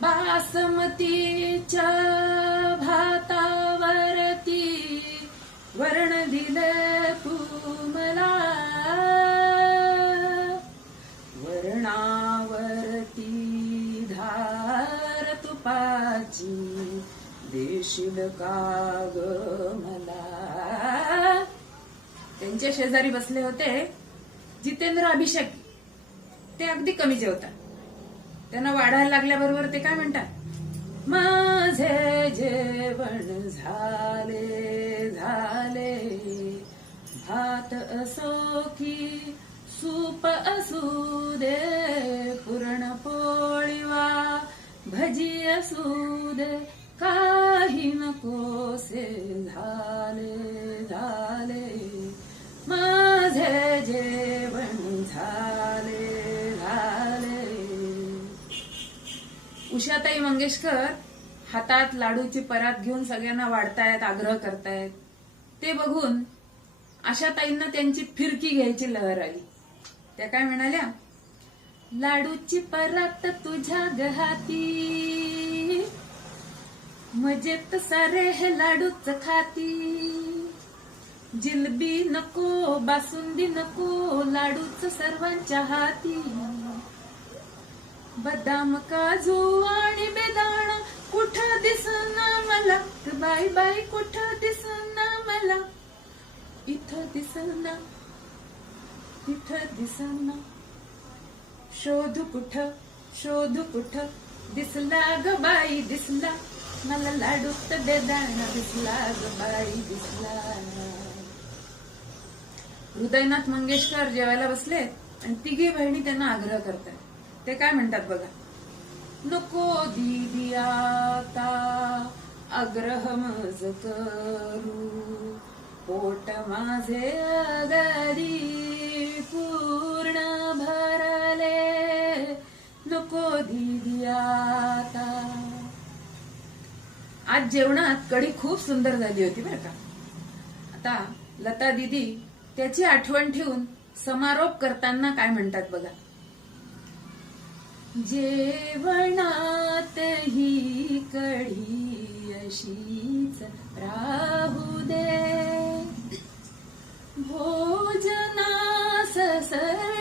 बासमतीच्या भातावरती वर्ण दिलं तू मला, वरणावरती धार तुपाची देशील का ग मला. त्यांच्या शेजारी बसले होते जितेंद्र अभिषेक. ते अगदी कमी जेवतात. त्यांना वाढायला लागल्याबरोबर ते काय म्हणतात, माझे जेवण झाले झाले, भात असो की सूप असू दे, पुरणपोळी वा भजी असू दे, काही नकोसे झाले झाले, माझे जेवण झाले झाले. उषाताई मंगेशकर हातात लाडूची परात घेऊन सगळ्यांना वाढतायत, आग्रह करतायत. ते बघून आशाताईंना त्यांची फिरकी घ्यायची लहर आली. त्या काय म्हणाल्या, लाडूची परात तुझ्या हाती, मजेत सारे हे लाडूच खाती, जिलबी नको बासुंदी नको, लाडूच सर्वांच्या हाती, बदाम काजू आणि बेदाणा कुठं दिसना मला, बाई बाई कुठं दिसना मला, इथं दिसना तिथं दिसना, शोधू कुठं दिसला ग बाई दिसला, मला लाडूत बेदाणा दिसला ग बाई दिसला. हृदयनाथ मंगेशकर जेवायला बसले आणि तिघी बहिणी त्यांना आग्रह करतात. ते काय म्हणतात बघा, नको दीदी आता आग्रह मज करू, पोट माझे अगदी पूर्ण भरले, नको दीदी आता. आज जेवणात कढी खूप सुंदर झाली होती बरं का. आता लता दीदी त्याची आठवण ठेवून समारोप करताना काय म्हणतात बघा, जेवणात ही कढी अशीच राहू दे, भोजनास सर